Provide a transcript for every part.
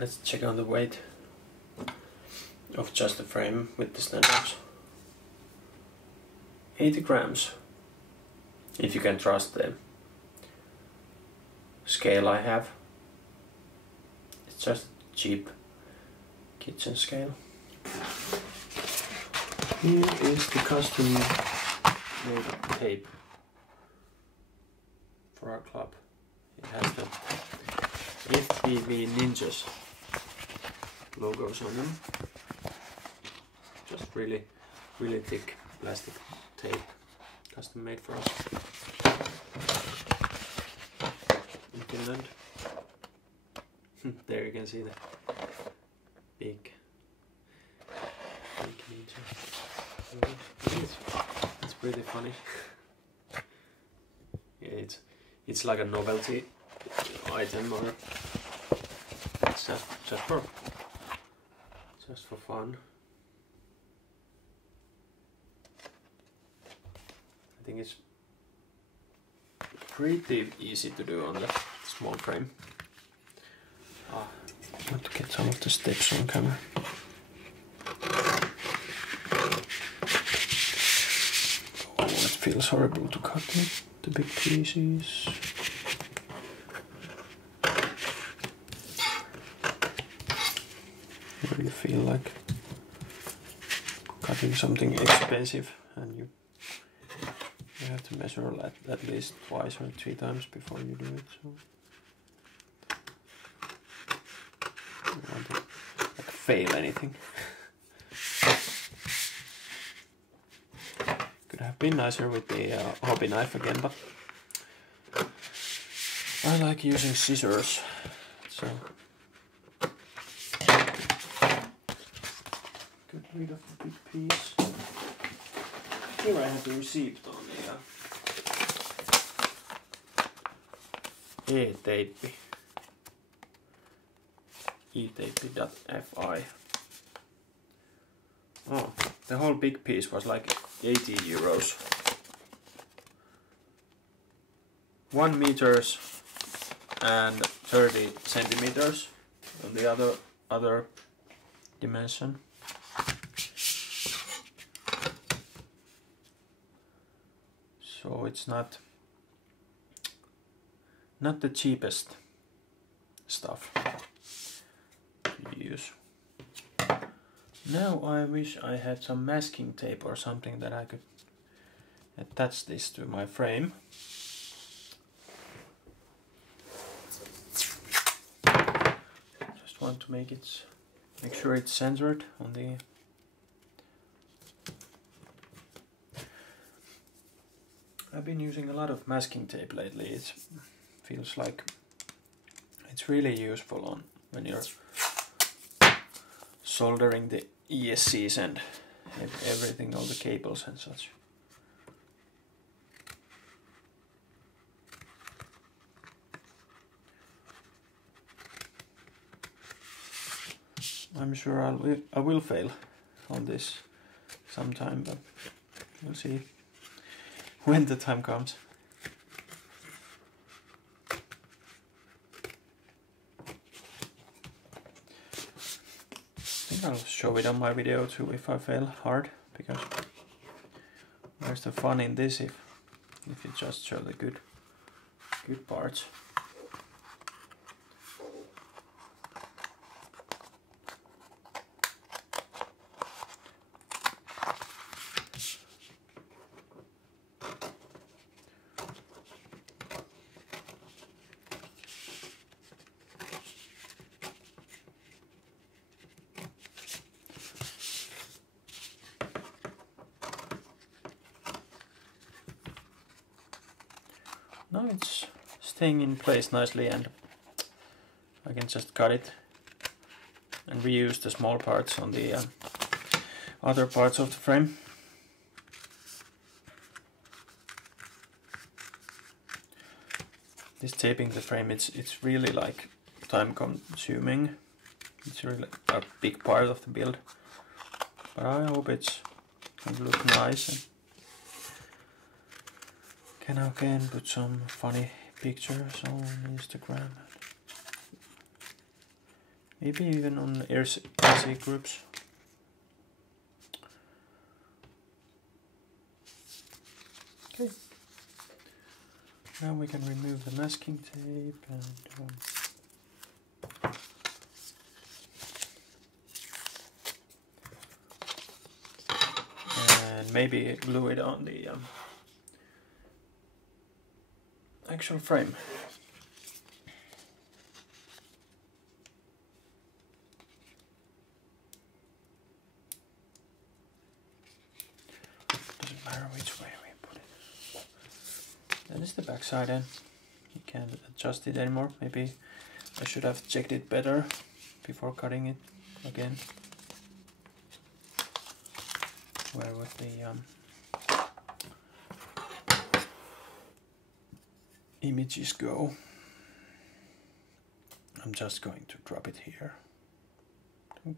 Let's check on the weight of just the frame with the standards. 80 grams, if you can trust the scale I have. It's just cheap kitchen scale. Here is the custom made tape for our club. It has the FPV Ninjas logos on them. Just really thick plastic tape, custom made for us in Finland. There you can see the big ninja. It's pretty funny. Yeah, it's like a novelty item, or it's just for fun. I think it's pretty easy to do on the small frame. I want to get some of the steps on camera. Oh, it feels horrible to cut the big pieces. Where you feel like cutting something expensive, and you have to measure at least twice or 3 times before you do it. So you don't want to like fail anything. Could have been nicer with the hobby knife again, but I like using scissors. So get rid of the big piece. Here I have the receipt on the Eteippi.fi. Oh, the whole big piece was like 80 euros. 1 meters and 30 centimeters on the other dimension. So it's not the cheapest stuff to use. Now I wish I had some masking tape or something that I could attach this to my frame. Just want to make sure it's centered on the. I've been using a lot of masking tape lately. It feels like it's really useful on when you're soldering the ESCs and everything, all the cables and such. I'm sure I will fail on this sometime, but we'll see when the time comes. I think I'll show it on my video too if I fail hard, because where's the fun in this if you just show the good parts. Now it's staying in place nicely, and I can just cut it and reuse the small parts on the other parts of the frame. This taping the frame, it's really like time consuming. It's really a big part of the build, but I hope it's going to look nice. And can again put some funny pictures on Instagram. maybe even on RC groups. Okay. Now we can remove the masking tape and maybe glue it on the actual frame. Doesn't matter which way we put it. That is the back side, and you can't adjust it anymore. Maybe I should have checked it better before cutting it again. Where would the images go? I'm just going to drop it here. I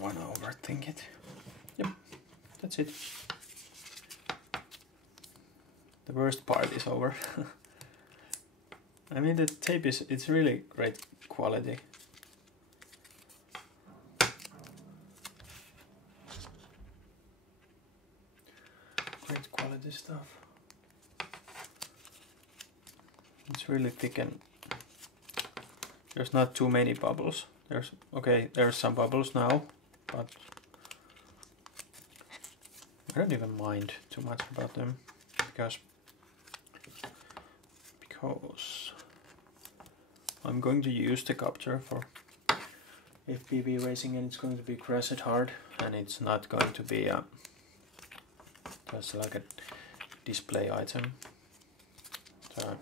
want to overthink it. Yep, that's it. The worst part is over. I mean, the tape it's really great quality. Great quality stuff. It's really thick and there's not too many bubbles. There's some bubbles now, but I don't even mind too much about them because I'm going to use the capture for FPV racing, and it's going to be crested hard, and it's not going to be just like a display item. So,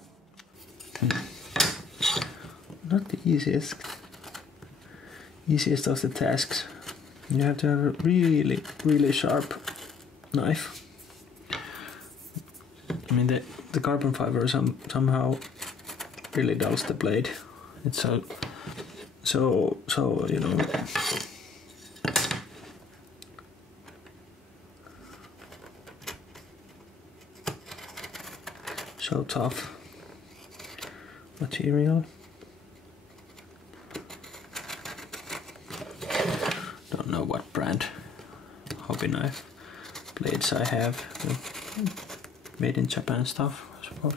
not the easiest of the tasks. You have to have a really sharp knife. I mean, the carbon fiber somehow really dulls the blade. It's so you know. So tough material. Don't know what brand hobby knife blades I have. Made in Japan stuff, I suppose.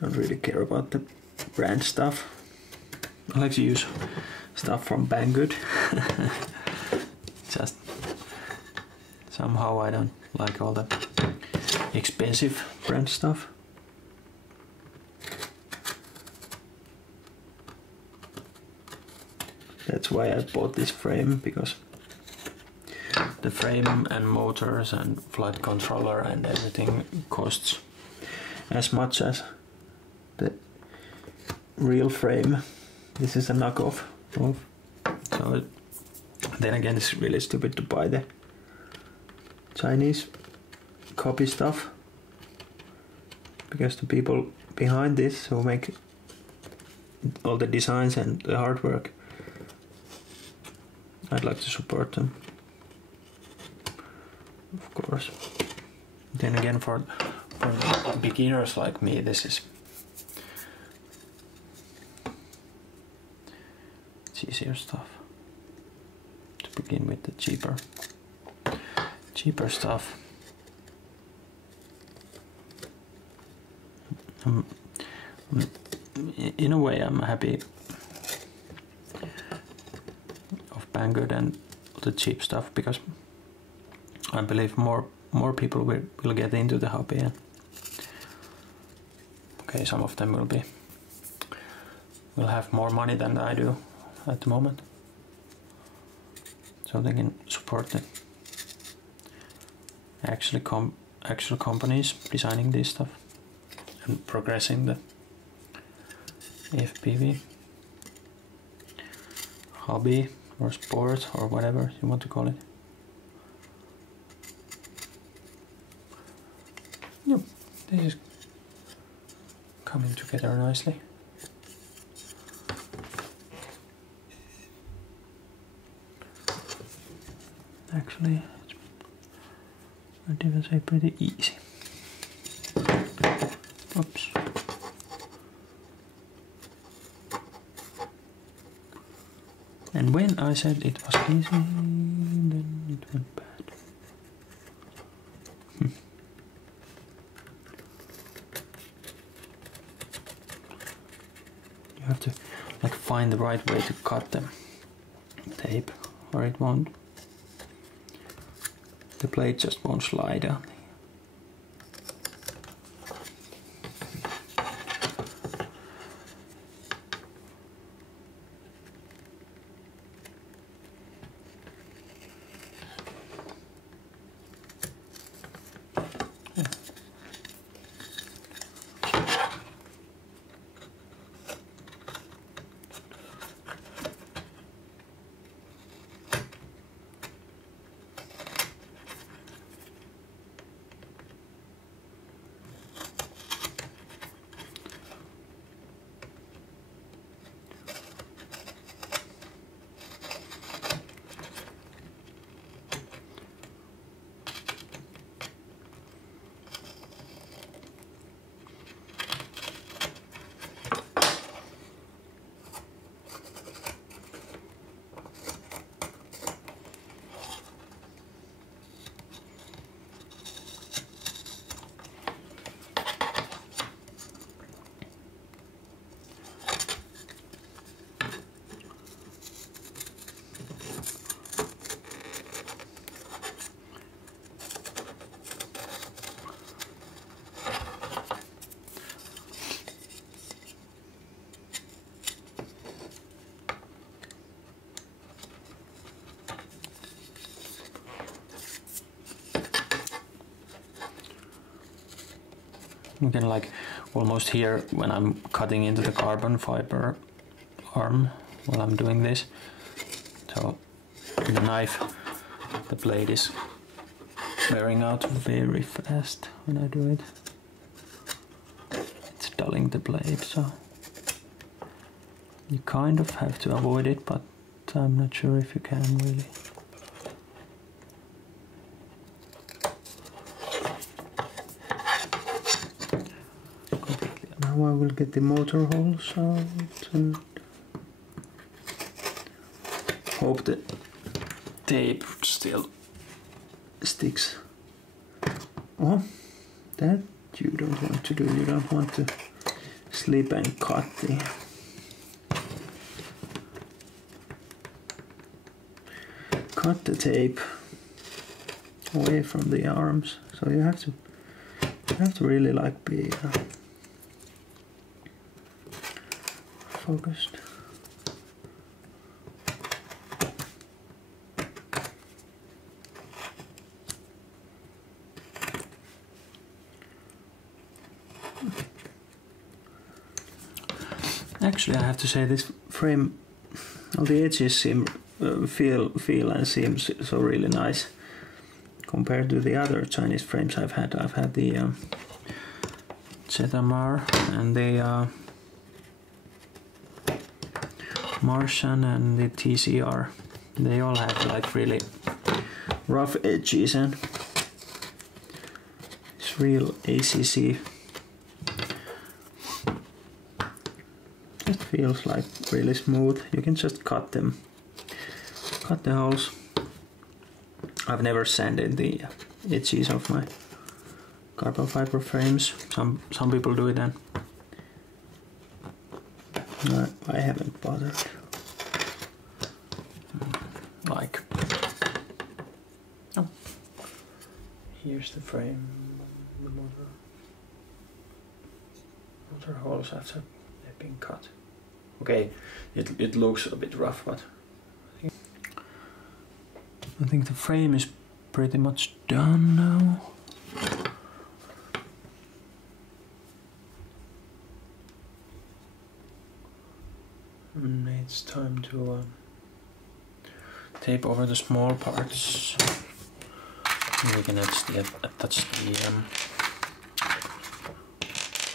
Don't really care about the brand stuff. I like to use stuff from Banggood. Just somehow I don't like all the expensive brand stuff. That's why I bought this frame, because the frame and motors and flight controller and everything costs as much as the real frame. This is a knockoff of, so then again it's really stupid to buy the Chinese copy stuff, because the people behind this who make all the designs and the hard work, I'd like to support them, of course. Then again, for beginners like me, this is easier stuff to begin with. The cheaper stuff. In a way, I'm happy of Banggood and the cheap stuff, because I believe more people will get into the hobby. And okay, some of them will have more money than I do at the moment, so they can support the actual companies designing this stuff and progressing the FPV hobby or sport or whatever you want to call it. Yep, this is coming together nicely. Actually, I'd even say pretty easy. Oops. And when I said it was easy, then it went bad. You have to like find the right way to cut the tape, or it won't. The blade just won't slide on. You can like almost hear when I'm cutting into the carbon fiber arm while I'm doing this. So the knife, the blade is wearing out very fast when I do it. It's dulling the blade, so you kind of have to avoid it, but I'm not sure if you can really. Now I will get the motor holes out and hope the tape still sticks. Oh, that you don't want to do. You don't want to slip and cut the tape away from the arms. So you have to really like be focused. Actually, I have to say this frame, all the edges seem feel and seem so really nice compared to the other Chinese frames I've had. I've had the Zetamar and the Martian and the TCR. They all have like really rough edges and it's real ACC. It feels like really smooth. You can just cut the holes. I've never sanded the edges of my carbon fiber frames. Some people do it, and I haven't bothered. Like, oh, here's the frame, the motor holes after they've been cut. Okay, it looks a bit rough, but I think the frame is pretty much done now. And it's time to tape over the small parts. And we can actually attach the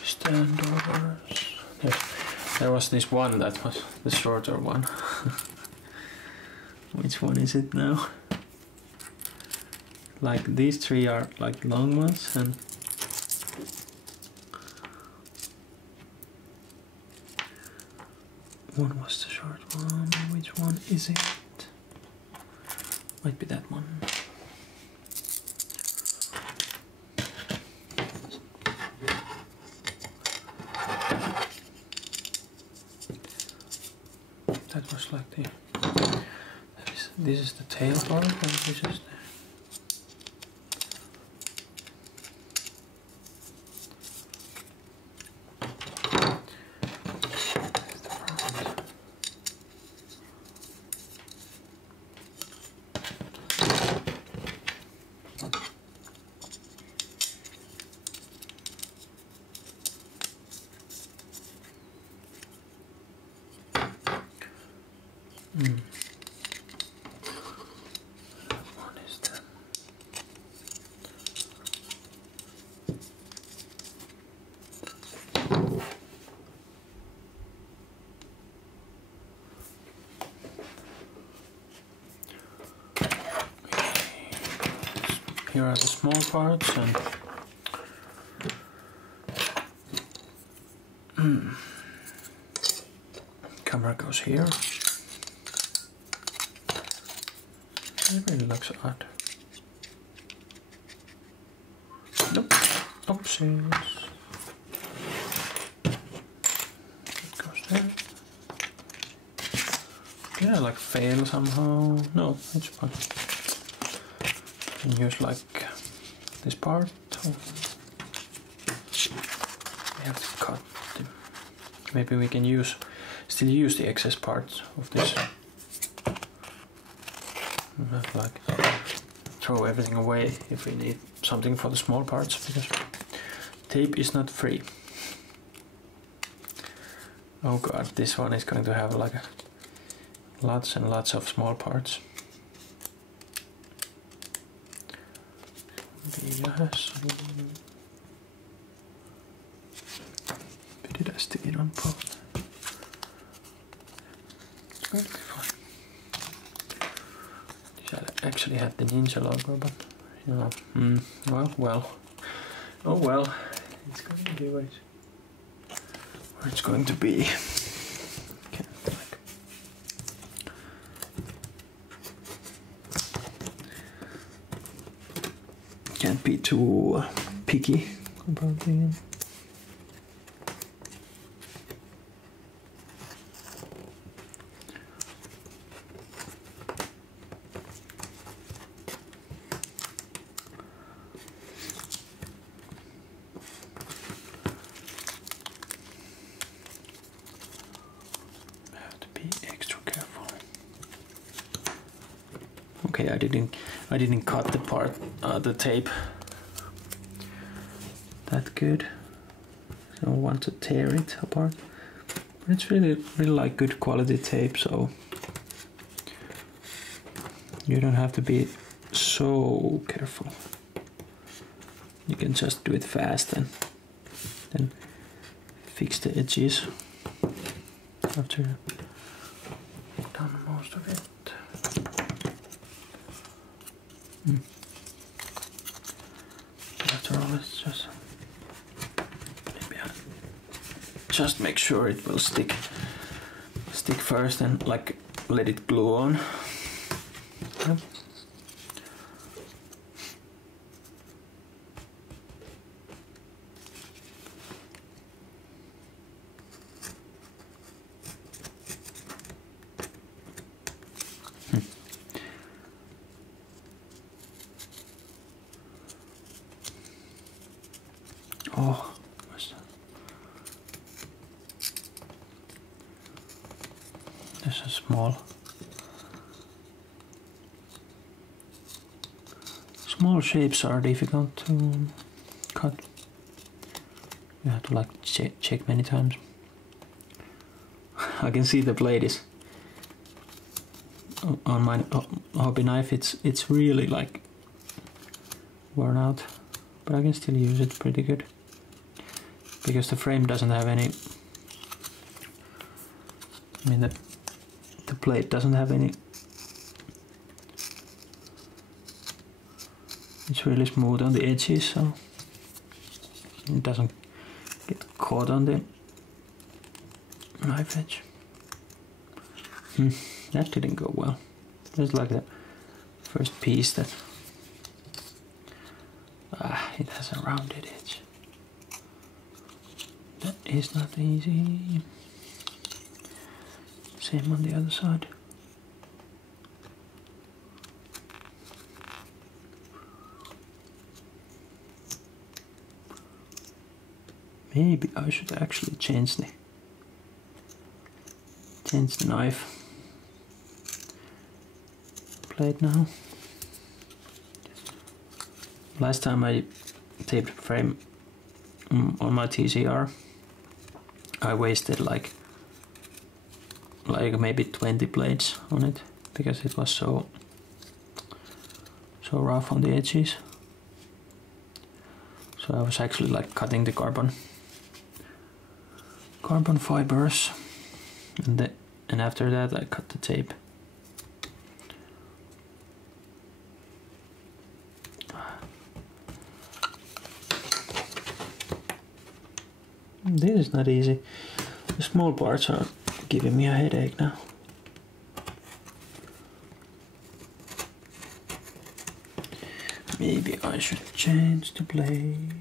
standovers. There was this one that was the shorter one. Which one is it now? Like these three are like long ones, and one was the short one. Which one is it? Might be that one. That was like the. This is the tail part, and this is the. What is that? Here are the small parts and camera goes here. It really looks odd. Nope. Oopsies. It goes there. Did I like fail somehow? No, it's fine. And use like this part. We have to cut them. Maybe we can still use the excess parts of this. Not like throw everything away if we need something for the small parts, because tape is not free. Oh god, this one is going to have like lots and lots of small parts. Yes. Did I stick it on both? It's going to be fine. I actually had the Ninja logo, but you know, well. Oh well, it's going to be where it's going to be. Can't be too picky about the. Okay, I didn't cut the tape that good. I don't want to tear it apart. But it's really like good quality tape, so you don't have to be so careful. You can just do it fast and then fix the edges after you've done most of it. After all, it's just maybe I just make sure it will stick first and like let it glue on. Yep. Oh, what's that? This is small. Small shapes are difficult to cut. You have to like check many times. I can see the blade is on my hobby knife. It's really like worn out, but I can still use it pretty good. Because the frame doesn't have any, I mean the plate doesn't have any, it's really smooth on the edges, so it doesn't get caught on the knife edge. That didn't go well. It was like the first piece that it has a rounded edge. That is not easy. Same on the other side. Maybe I should actually change the knife blade now. Last time I taped frame on my TCR, I wasted like maybe 20 blades on it because it was so rough on the edges. So I was actually like cutting the carbon fibers, and after that I cut the tape. This is not easy. The small parts are giving me a headache now. Maybe I should change the blade.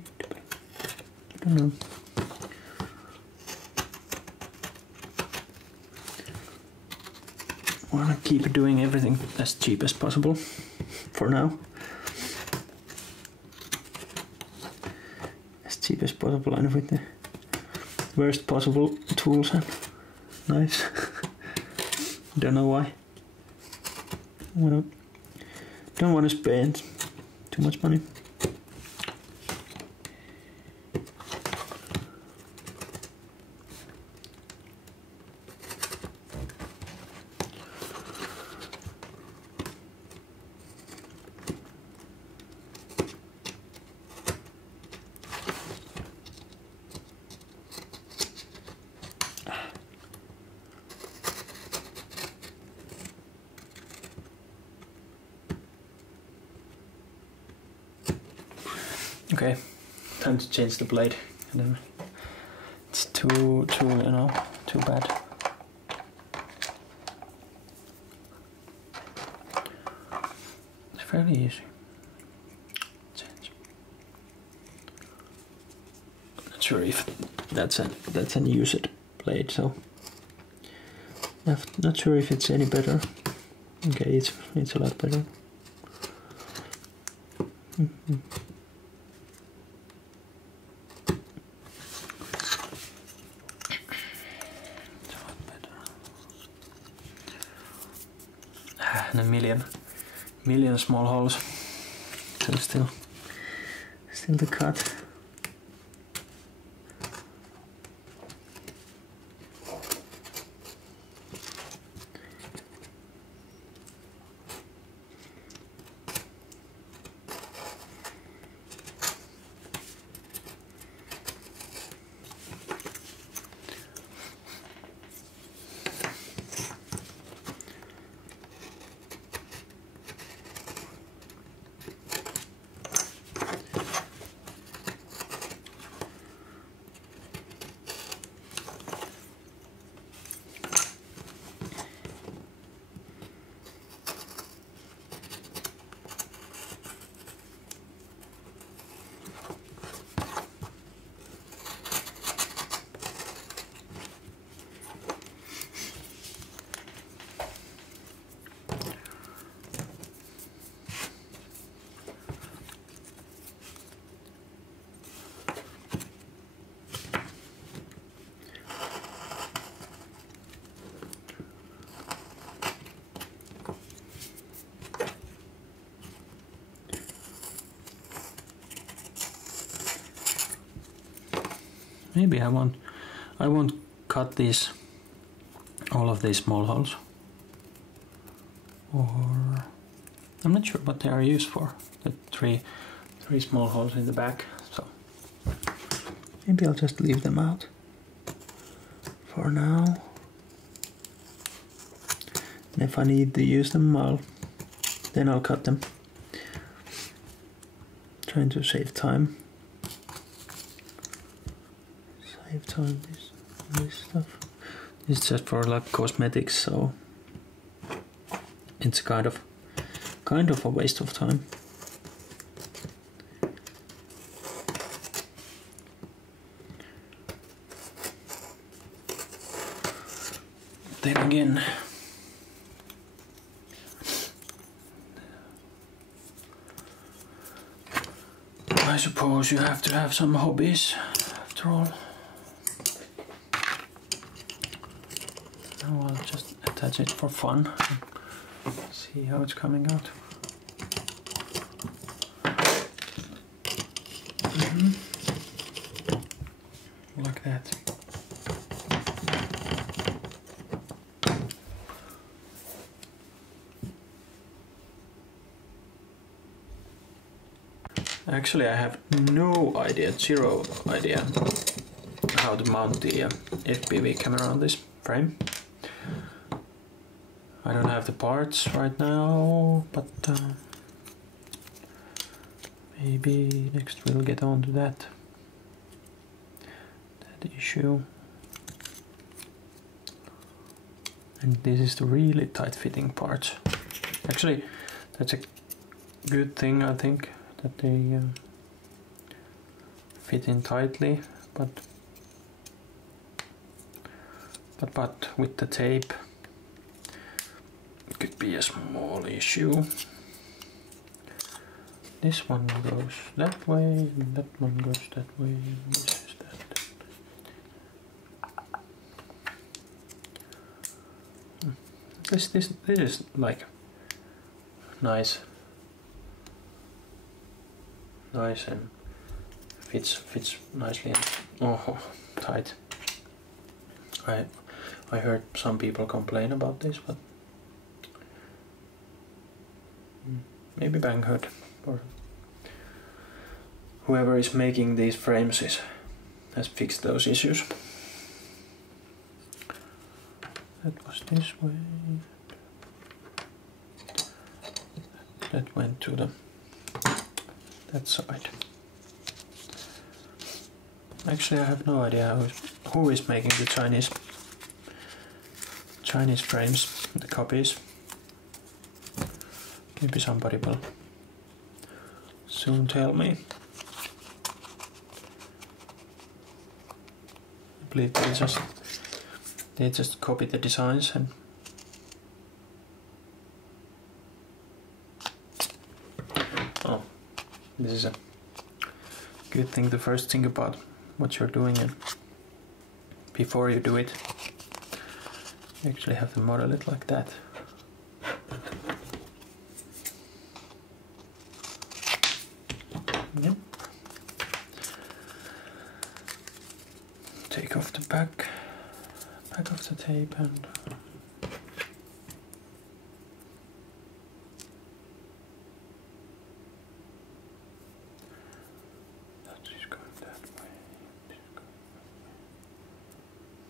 I don't know. I want to keep doing everything as cheap as possible for now. As cheap as possible and with the worst possible tools and knives. Don't know why. Don't want to spend too much money. Okay, time to change the blade. And then it's too bad. It's fairly easy. Change. Not sure if that's an used blade, so I'm not sure if it's any better. Okay, it's a lot better. And a million small holes. So still to cut. Maybe I won't cut all of these small holes, or I'm not sure what they are used for. The three small holes in the back, so maybe I'll just leave them out for now. And if I need to use them, then I'll cut them. Trying to save time. This stuff. It's just for like cosmetics, so it's kind of a waste of time. Then again, I suppose you have to have some hobbies after all. Now I'll just attach it for fun and see how it's coming out. Like that. Actually, I have no idea, zero idea, how to mount the FPV camera on this frame. I don't have the parts right now, but maybe next we'll get on to that issue. And this is the really tight fitting parts. Actually, that's a good thing, I think, that they fit in tightly, but with the tape it could be a small issue. This one goes that way, and that one goes that way, and this is that. This is like nice and fits nicely and oh, tight. I heard some people complain about this, but maybe Banggood or whoever is making these frames has fixed those issues. That was this way. That went to that side. Actually, I have no idea who is making the Chinese frames, the copies. Maybe somebody will soon tell me. I believe they just copy the designs and oh, this is a good thing to first think about what you're doing and before you do it. You actually have to model it like that. Yep. Take off the back of the tape and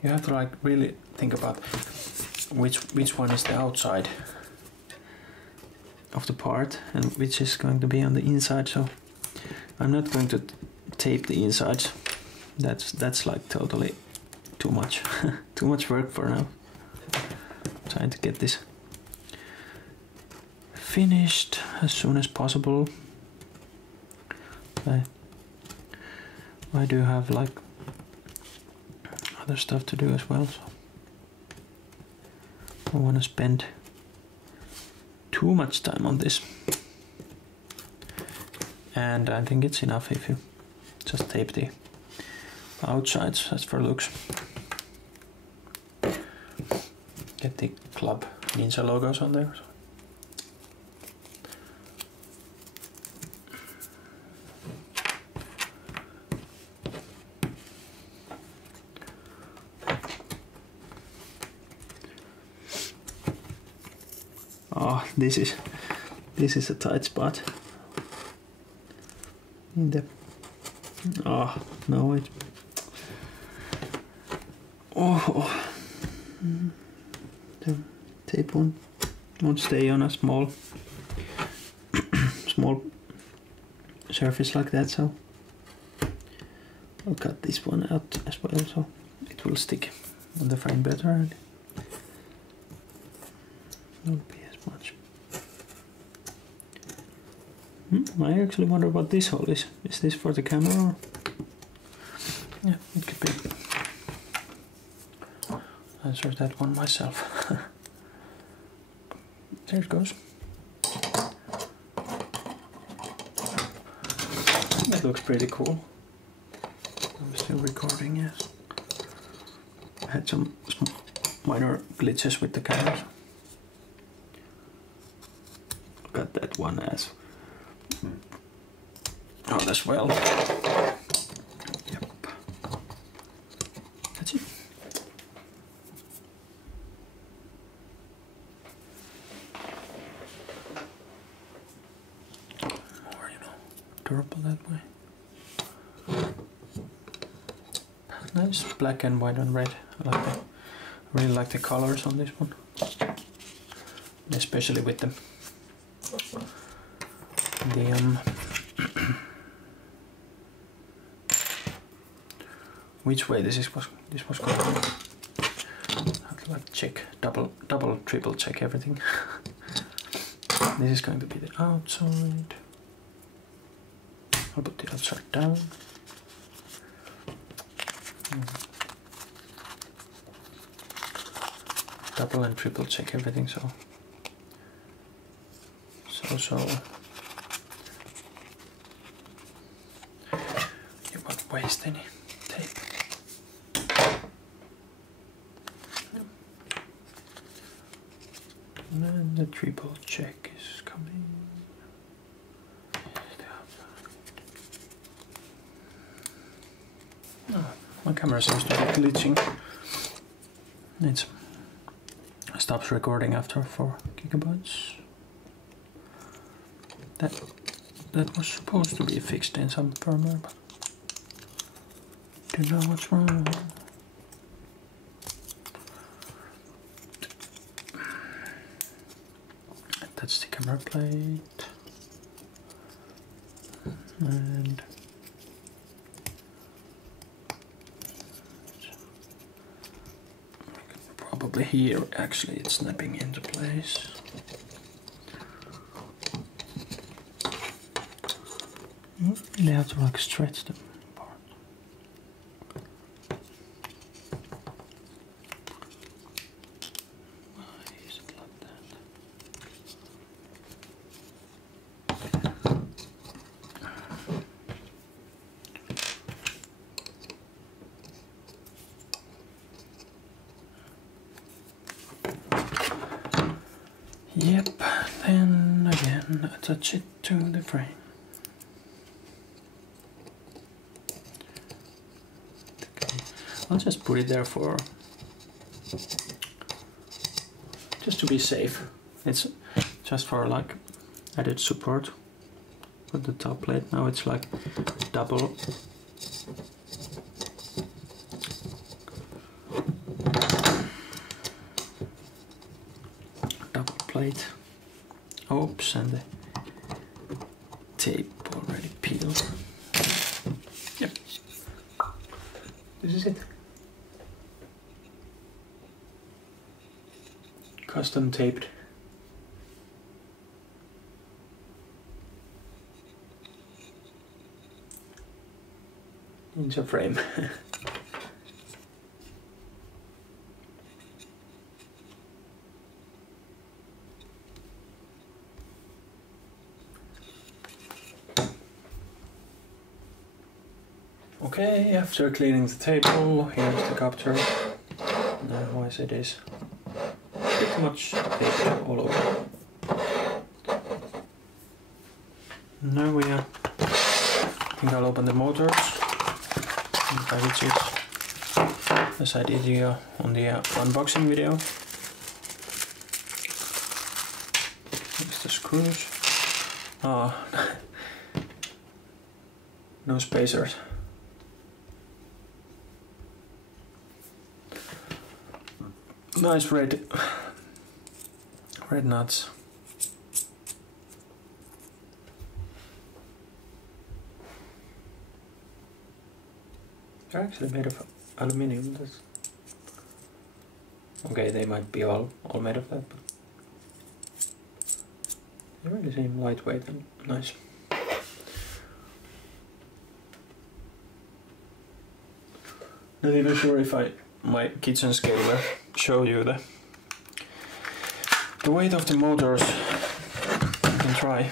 you have to like really think about which one is the outside of the part and which is going to be on the inside. So I'm not going to tape the insides. That's like totally too much too much work for now. I'm trying to get this finished as soon as possible. I do have like other stuff to do as well, so I don't want to spend too much time on this. And I think it's enough if you just tape the outsides as for looks. Get the Club Ninja logos on there. Oh, this is a tight spot. In the no, it the tape won't stay on a small surface like that, so I'll cut this one out as well so it will stick on the frame better and won't be as much I actually wonder what this hole is. Is this for the camera? Or? Yeah, it could be. Answer that one myself. There it goes. That looks pretty cool. I'm still recording, yes. I had some minor glitches with the cameras. Got that one as on as well. Yep. That's it. More, durable that way. Nice black and white and red. I really like the colors on this one, especially with the which way this was going. I have to like check, double, triple check everything. This is going to be the outside. I'll put the outside down. Double and triple check everything, so you won't waste any tape. And then the triple check is coming. Oh, my camera seems to be glitching. It stops recording after 4 gigabytes. That was supposed to be fixed in some firmware, but don't know what's wrong. That's the camera plate, and probably here actually it's snapping into place. Really have to like stretch them apart. Why is it like that? Yep, then again attach it to the frame. I'll just put it there for just to be safe. It's just for like added support with the top plate. Now it's like double plate. Oops, and the tape already peeled. Yep, this is it. Custom taped. Into frame. Okay, after cleaning the table, here's the copter. Otherwise it is pretty much taped all over. Now we are, I think I'll open the motors and packages as I did on the unboxing video. Here's the screws. Oh, no spacers. Nice red nuts. They're actually made of aluminium. That's okay. They might be all made of that, but they really seem lightweight and nice. Not even sure if my kitchen scale will show you the weight of the motors. You can try.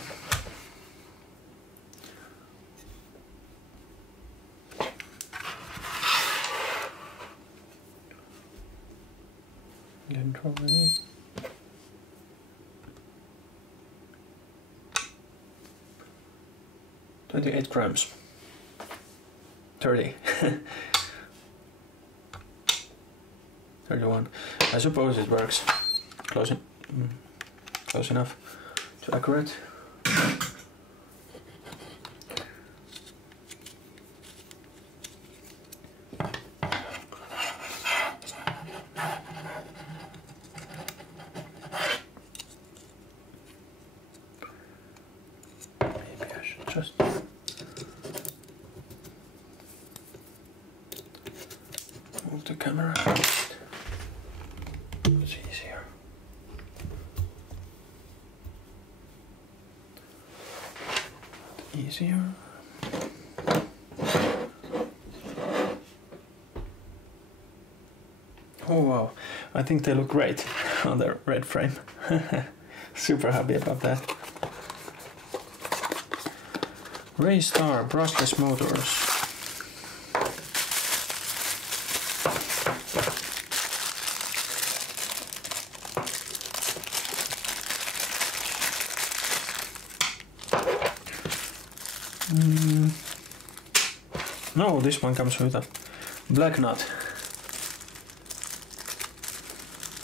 Then try 28 grams. 30. 31. I suppose it works. Close enough to accurate. Maybe I should just move the camera. It's easier. Easier. Oh wow, I think they look great on the red frame. Super happy about that. Ray Star brushless motors. No, this one comes with a black nut.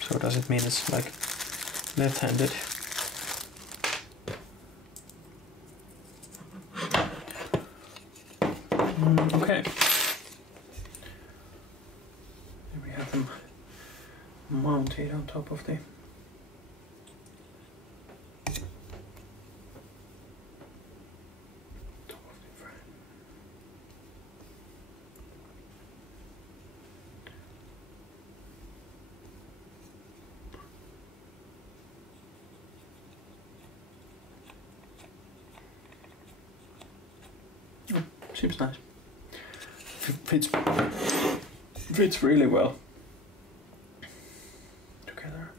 So does it mean it's like left-handed? Okay. Here we have them mounted on top of the seems nice. Fits really well together.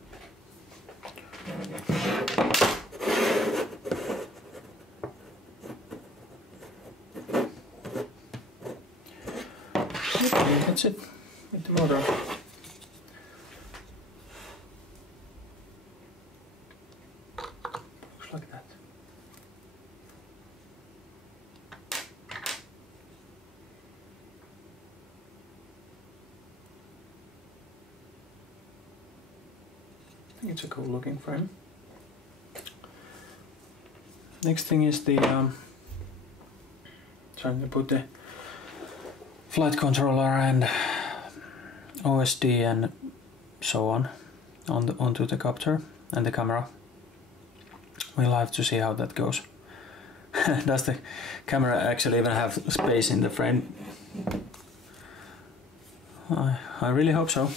Okay, that's it with the motor. Looks like that. I think it's a cool looking frame. Next thing is the trying to put the flight controller and OSD and so on onto the copter and the camera. We'll have to see how that goes. Does the camera actually even have space in the frame? I really hope so.